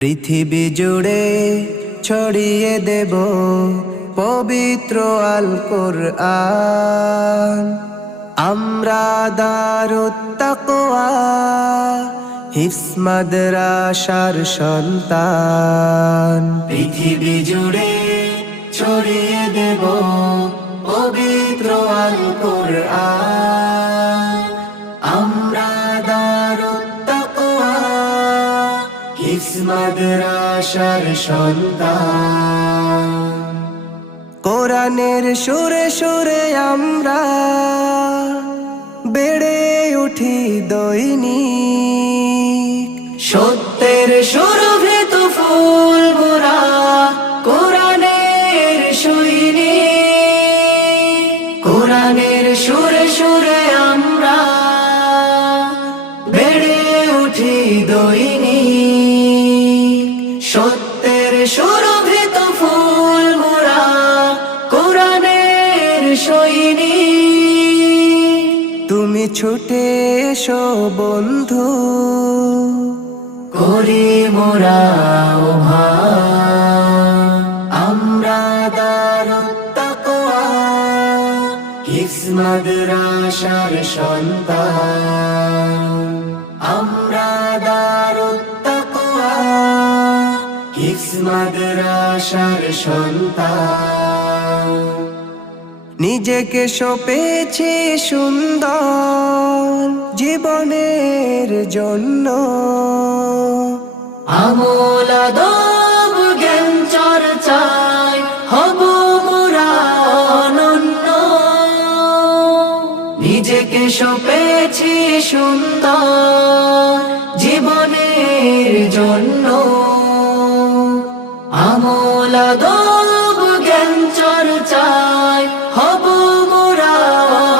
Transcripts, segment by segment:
পৃথিবী জুড়ে ছড়িয়ে দেব পবিত্র আল কোরআন আমরা দারুত্তাকোয়া রাশার সন্তান। পৃথিবী জুড়ে ছড়িয়ে দেব পবিত্র আল কোরআন কোরআনের সুরে সুরে আমরা বেড়ে উঠি দৈনিক। সত্যের সুরভিত সত্যের সুরভিত ফুল মোরা কোরআনের সৈনিক তুমি ছুটে এসো বন্ধু করি মোরা। আমরা দারুত্তাকোয়া কিসমত রাশার সন্তান রাশার সন্তান। নিজেকে সপেছি সুন্দর জীবনের জন্য। আমল, আদব, জ্ঞান, চর্চায় হব মোরা নিজেকে সপেছি সুন্দর জীবনের জন্য। আদব জ্ঞান চর্চায় হব মোরা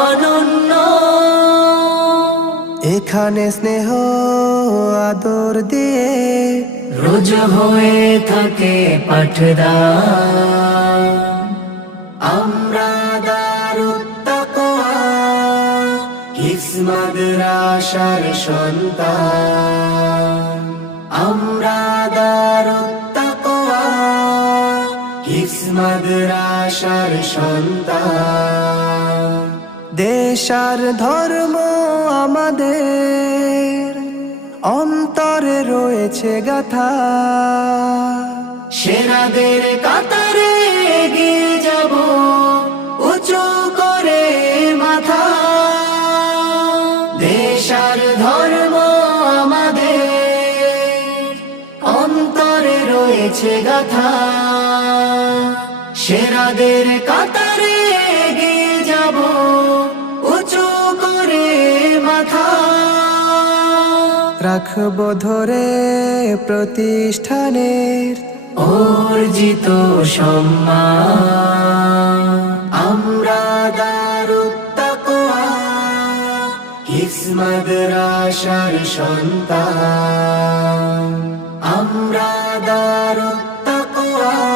অনন্য। এখানে স্নেহ আদর দিয়ে রোজ হয়ে থাকে পাঠদা। আমরা রাশার সন্তান। আমরা দারুত্তাকোয়া কিসমত রাশার সন্তান। দেশার ধর্ম আমাদের, অন্তরে রয়েছে গাথা। সেরাদের কাতারে এগিয়ে যাব, উঁচু করে মাথা। দেশার ধর্ম আমাদের, অন্তরে রয়েছে গাথা। সেরাদের কাতারে এগিয়ে যাব উঁচু করে মাথা। রাখব ধরে প্রতিষ্ঠানের অর্জিত সম্মান। আমরা দারুত্তাকোয়া কিসমত রাশার সন্তান। আমরা দারুত্তাকোয়া।